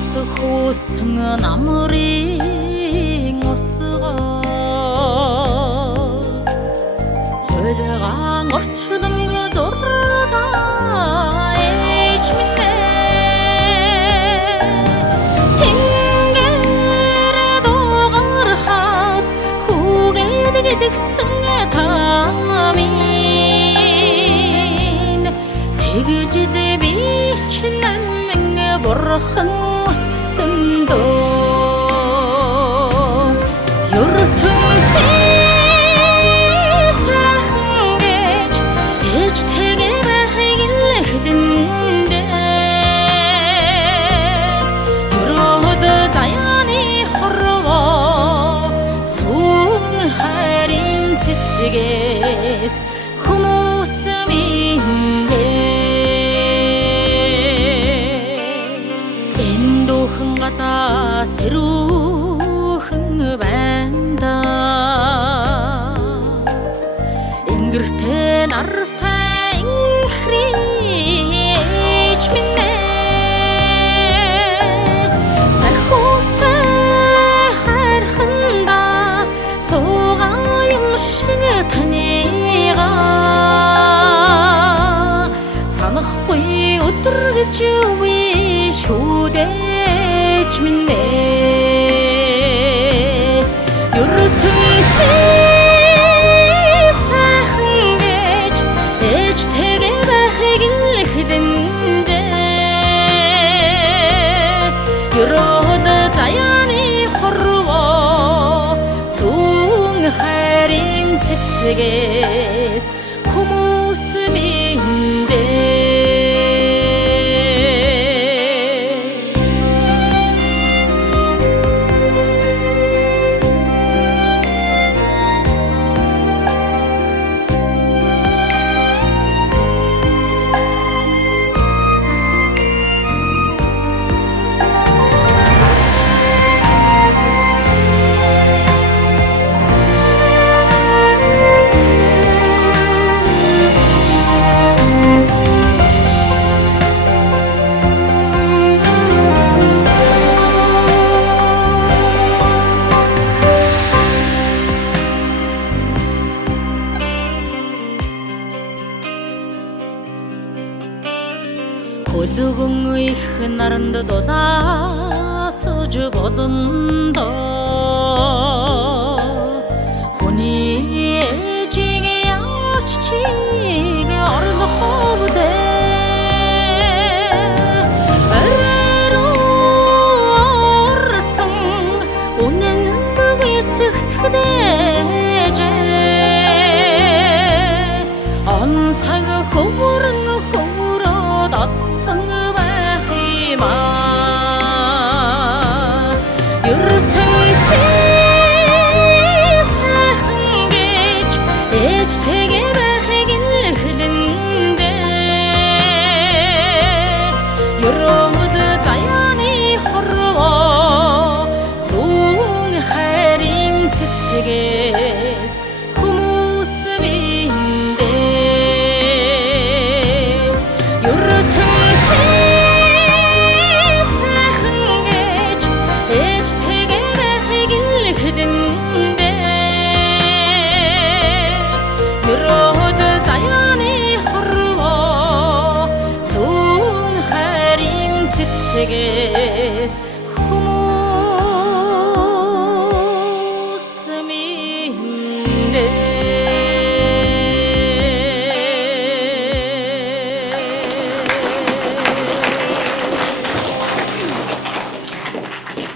Устдах хөөсөн намрын усгаа хойлган орчлон зурлаа ээж минь тэнгэр дуугархад хүүгээд гэдгсэн тамин тэгж л би чинь бурхан өссөндөө ертөнцийн сайхан гэж ээжтэйгээ байхыг л хэлэндээ өрөөд заяаны хорвоо сүн хайрын цэцгээс хүмүүс минь гата сэрүүхэн байна ингэртэй нартай инхрийч минь сахустай хайрханда суугаа юм шиг танига санахгүй өдөр гэж үгүй шүү дээ минь ертөнцийн сайхан гэж ээжтэйгээ байхыг л хэлэндээ өрөөд заяаны хорвоо сүн хайрын цэцгээс хүмүүс минь хөлгөн их наранд дулаацж болондоо